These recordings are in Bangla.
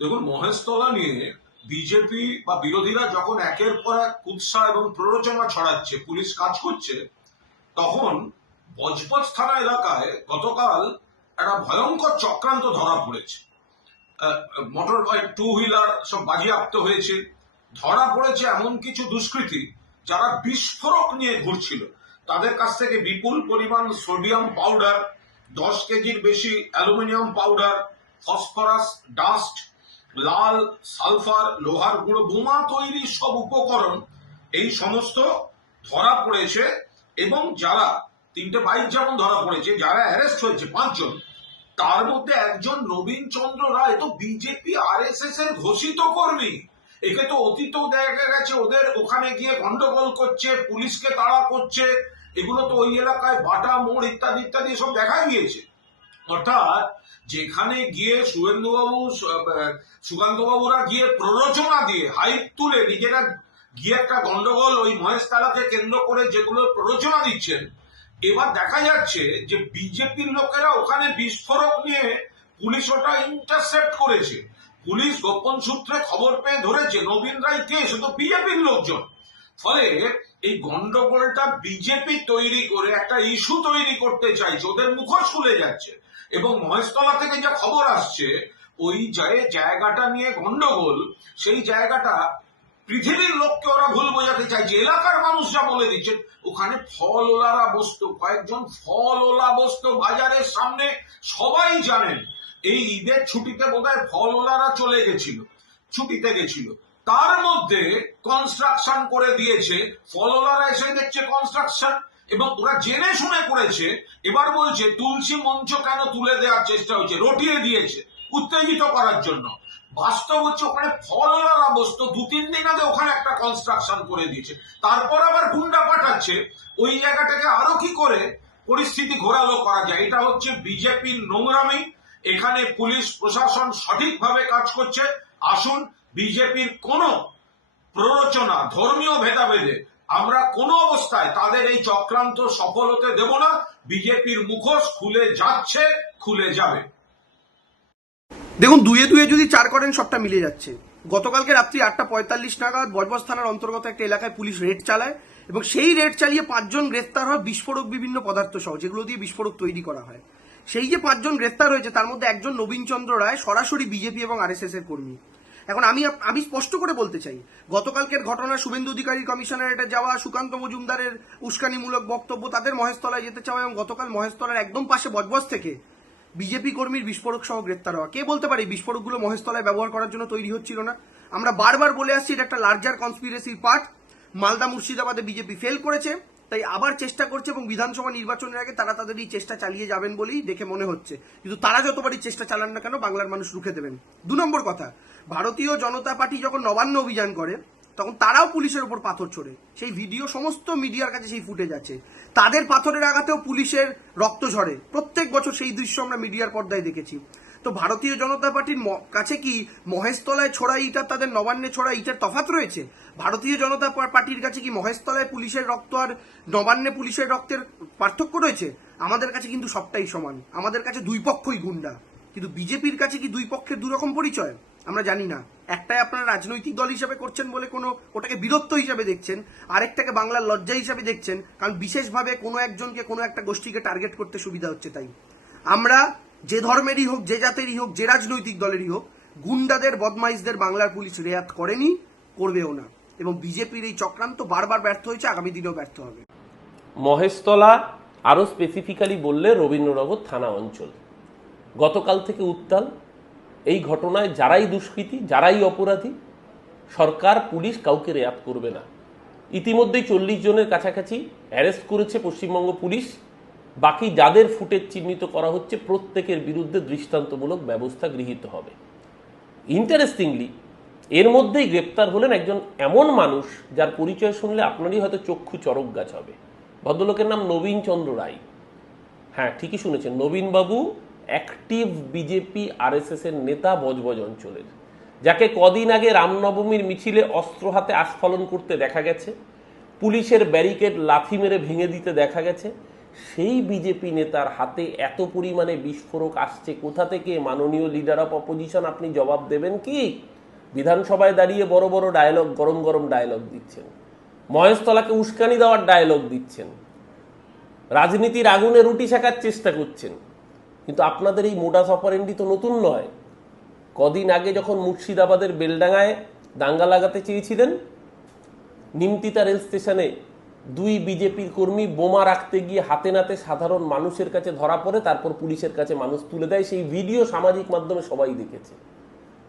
দেখুন, মহেশতলা নিয়ে বিজেপি বা বিরোধীরা যখন একের পর এক কুৎসা এবং প্ররোচনা ছড়াচ্ছে, পুলিশ কাজ করছে, তখন বজবজ থানা এলাকায় গতকাল একটা ভয়ঙ্কর চক্রান্ত ধরা পড়েছে। মোটর বাইক টু হুইলার সব বাজেয়াপ্ত হয়েছে। ধরা পড়েছে এমন কিছু দুষ্কৃতী যারা বিস্ফোরক নিয়ে ঘুরছিল। তাদের কাছ থেকে বিপুল পরিমাণ সোডিয়াম পাউডার, দশ কেজির বেশি অ্যালুমিনিয়াম পাউডার, ফসফরাস, ডাস্ট লাল, সালফার, লোহার গুঁড়ো, বোমা তৈরি সব উপকরণ, এই সমস্ত ধরা পড়েছে এবং যারা, তিনটে বাইক যেমন ধরা পড়েছে, যারা অ্যারেস্ট হয়েছে, পাঁচজন, তার মধ্যে একজন নবীন চন্দ্র রায় তো বিজেপি আর এস এস এর ঘোষিত কর্মী। একে তো অতীতেও দেখা গেছে, ওদের ওখানে গিয়ে গন্ডগোল করছে, পুলিশকে তাড়া করছে, এগুলো তো ওই এলাকায় বাটা, মোড় ইত্যাদি ইত্যাদি সব দেখা গিয়েছে অর্থাৎ যেখানে গিয়ে শুভেন্দুবাবু সুকান্তবাবুরা গিয়ে প্ররোচনা দিয়ে হাইপ তুলে নিজেরা গিয়ে একটা গন্ডগোল ওই মহেশ তালাকে কেন্দ্র করে যেগুলো প্ররোচনা দিচ্ছেন, এবার দেখা যাচ্ছে যে বিজেপির লোকেরা ওখানে বিস্ফোরক নিয়ে পুলিশ ওটা ইন্টারসেপ্ট করেছে। পুলিশ গোপন সূত্রে খবর পেয়ে ধরেছে, নবীন রায় কে? তো বিজেপির লোকজন। ফলে এই গন্ডগোলটা বিজেপি তৈরি করে, একটা ইস্যু তৈরি করতে চাইছে, ওদের মুখোশ খুলে যাচ্ছে। এবং মহেশতলা থেকে যা খবর আসছে, ওই যে জায়গাটা নিয়ে গন্ডগোল, সেই জায়গাটা পৃথিবীর লোককে ওরা ভুল বোঝাতে চাইছে। এলাকার মানুষ যা বলে দিচ্ছে, ওখানে ফল ওলারা বসতো, কয়েকজন ফল ওলা বসতো বাজারের সামনে সবাই জানেন, এই ঈদের ছুটিতে বোধহয় ফল ওলারা চলে গেছিল, ছুটিতে গেছিল। তার মধ্যে কনস্ট্রাকশন করে দিয়েছে, ফলওয়ালারা এসে দেখছে কনস্ট্রাকশন এবং ওরা জেনে শুনে করেছে, এবার বলছে, তুলসী মঞ্চ কেন তুলে দেওয়ার চেষ্টা হয়েছে? রটিয়ে দিয়েছে, উত্তেজিত করার জন্য। বাস্তব হচ্ছে, ওখানে ফলওয়ালারা বসতো দু, তিন দিন আগে ওখানে একটা কনস্ট্রাকশন করে দিয়েছে। তারপর আবার গুন্ডা পাঠাচ্ছে, ওই জায়গাটাকে আরও কি করে পরিস্থিতি ঘোরালো করা যায়। এটা হচ্ছে বিজেপির নোংরামি। এখানে পুলিশ প্রশাসন সঠিকভাবে কাজ করছে। আসুন, বিজেপির কোন প্ররোচনা, ধর্মীয় ভেদাভেদে আমরা কোনো অবস্থায় তাদের এই চক্রান্ত সফল হতে দেব না। বিজেপির মুখোশ খুলে যাচ্ছে, খুলে যাবে। দেখুন, দুয়ে দুয়ে যদি চার করেন, সবটা মিলে যাচ্ছে। গতকালকে রাত্রি আটটা পঁয়তাল্লিশ নাগাদ বজবজ থানার অন্তর্গত একটা এলাকায় পুলিশ রেড চালায় এবং সেই রেড চালিয়ে পাঁচজন গ্রেফতার হয় বিস্ফোরক বিভিন্ন পদার্থ সহ যেগুলো দিয়ে বিস্ফোরক তৈরি করা হয়। সেই যে পাঁচজন গ্রেফতার হয়েছে, তার মধ্যে একজন নবীন চন্দ্র রায়, সরাসরি বিজেপি এবং আরএসএস এর কর্মী। এখন আমি আমি স্পষ্ট করে বলতে চাই, গতকালকের ঘটনা শুভেন্দু অধিকারী কমিশনারেটে যাওয়া সুকান্ত মজুমদারের উস্কানিমূলক বক্তব্য তাদের মহেশতলায় যেতে চাওয়া এবং গতকাল মহেশতলার একদম পাশে বজবজ থেকে বিজেপি কর্মীর বিস্ফোরক সহ গ্রেপ্তার হওয়া। কে বলতে পারে বিস্ফোরকগুলো মহেশতলায় ব্যবহার করার জন্য তৈরি হচ্ছিল না? আমরা বারবার বলে আসছি, এটা একটা লার্জার কনস্পিরেসির পার্ট। মালদা মুর্শিদাবাদে বিজেপি ফেল করেছে। তাই আবার চেষ্টা করছে এবং বিধানসভা নির্বাচনের আগে তারা তাদের এই চেষ্টা চালিয়ে যাবেন বলেই দেখে মনে হচ্ছে। কিন্তু তারা যতবারই চেষ্টা চালান না কেন, বাংলার মানুষ রুখে দেবেন। দু নম্বর কথা, ভারতীয় জনতা পার্টি যখন নবান্ন অভিযান করে, তখন তারাও পুলিশের উপর পাথর ছোড়ে। সেই ভিডিও সমস্ত মিডিয়ার কাছে সেই ফুটেজ আছে। তাদের পাথরের আঘাতেও পুলিশের রক্ত ঝরে। প্রত্যেক বছর সেই দৃশ্য আমরা মিডিয়ার পর্দায় দেখেছি। তো ভারতীয় জনতা পার্টির কাছে কি মহেশতলায় ছোড়া ইটা, তাদের নবান্নে ছোড়া ইটার তফাত রয়েছে? ভারতীয় জনতা পার্টির কাছে কি মহেশতলায় পুলিশের রক্ত আর নবান্নে পুলিশের রক্তের পার্থক্য রয়েছে? আমাদের কাছে কিন্তু সবটাই সমান। আমাদের কাছে দুই পক্ষই গুন্ডা। কিন্তু বিজেপির কাছে কি দুই পক্ষের দু রকম পরিচয়? আমরা জানি না। একটাই আপনারা রাজনৈতিক দল হিসাবে করছেন বলে কোনো ওটাকে বীরত্ব হিসাবে দেখছেন, আরেকটাকে বাংলার লজ্জা হিসাবে দেখছেন, কারণ বিশেষভাবে কোনো একজনকে কোনো একটা গোষ্ঠীকে টার্গেট করতে সুবিধা হচ্ছে তাই। আমরা যে ধর্মেরই হোক, যে জাতেরই হোক, যে রাজনৈতিক দলেরই হোক, গুন্ডাদের, বদমাইশদের বাংলার পুলিশ রেয়াত করেনি, করবেও না। এবং বিজেপির এই চক্রান্ত বারবার ব্যর্থ হয়েছে, আগামী দিনেও ব্যর্থ হবে। মহেশতলা আরও স্পেসিফিক্যালি বললে রবীন্দ্রনগর থানা অঞ্চল। গতকাল থেকে উত্তাল। এই ঘটনায় যারাই দুষ্কৃতী, যারাই অপরাধী, সরকার, পুলিশ কাউকে রেয়াত করবে না। ইতিমধ্যেই চল্লিশ জনের কাছাকাছি অ্যারেস্ট করেছে পশ্চিমবঙ্গ পুলিশ। বাকি যাদের ফুটেজ চিহ্নিত করা হচ্ছে, প্রত্যেকের বিরুদ্ধে দৃষ্টান্তমূলক ব্যবস্থা গৃহীত হবে। ইন্টারেস্টিংলি এর মধ্যেই গ্রেপ্তার হলেন একজন এমন মানুষ, যার পরিচয় শুনলে আপনারই হয়তো চক্ষু চরক গাছ হবে। ভদ্রলোকের নাম নবীন চন্দ্র রায়। হ্যাঁ ঠিকই শুনেছেন নবীনবাবু অ্যাক্টিভ বিজেপি আরএসএস এর নেতা বজবজ অঞ্চলের, যাকে কদিন আগে রামনবমীর মিছিলে অস্ত্র হাতে আস্ফালন করতে দেখা গেছে, পুলিশের ব্যারিকেড লাথি মেরে ভেঙে দিতে দেখা গেছে সেই বিজেপি নেতার হাতে এত পরিমাণে বিস্ফোরক আসছে, কোথা থেকে? মাননীয় লিডার অফ অপোজিশন আপনি জবাব দেবেন কি? বিধানসভায় দাঁড়িয়ে বড় বড় ডায়লগ গরম গরম ডায়লগ দিচ্ছেন। মহেশতলাকে উস্কানি দেওয়ার ডায়লগ দিচ্ছেন। রাজনীতির আগুনে রুটি শেখার চেষ্টা করছেন। কিন্তু আপনাদের এই মোডাস অপারেন্ডি তো নতুন নয়। কদিন আগে যখন মুর্শিদাবাদের বেলডাঙ্গায় দাঙ্গা লাগাতে চেয়েছিলেন নিমতিতা রেল স্টেশনে দুই বিজেপির কর্মী বোমা রাখতে গিয়ে হাতে নাতে সাধারণ মানুষের কাছে ধরা পড়ে, তারপর পুলিশের কাছে মানুষ তুলে দেয়। সেই ভিডিও সামাজিক মাধ্যমে সবাই দেখেছে।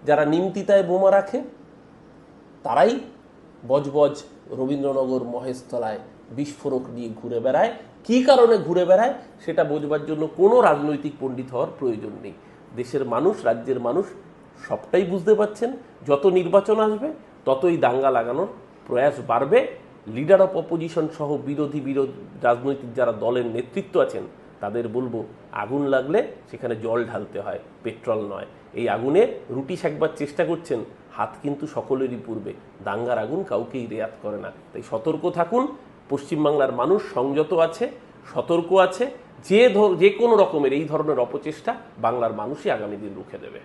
যারা নিমতিতায় বোমা রাখে, তারাই বজবজ রবীন্দ্রনগর মহেশতলায় বিস্ফোরক নিয়ে ঘুরে বেড়ায়। কী কারণে ঘুরে বেড়ায়, সেটা বোঝবার জন্য কোনো রাজনৈতিক পণ্ডিত হওয়ার প্রয়োজন নেই। দেশের মানুষ, রাজ্যের মানুষ সবটাই বুঝতে পারছেন। যত নির্বাচন আসবে, ততই দাঙ্গা লাগানোর প্রয়াস বাড়বে। লিডার অফ অপোজিশন সহ বিরোধী বিরোধ রাজনৈতিক যারা দলের নেতৃত্ব আছেন, তাদের বলব আগুন লাগলে সেখানে জল ঢালতে হয়, পেট্রোল নয়। এই আগুনে রুটি সেকবার চেষ্টা করছেন, হাত কিন্তু সকলেরই পূর্বে দাঙ্গার আগুন কাউকেই রেয়াত করে না। তাই সতর্ক থাকুন, পশ্চিমবাংলার মানুষ সংযত আছে, সতর্ক আছে, যে ধর- যে কোনো রকমের এই ধরনের অপচেষ্টা বাংলার মানুষই আগামী দিন রুখে দেবে।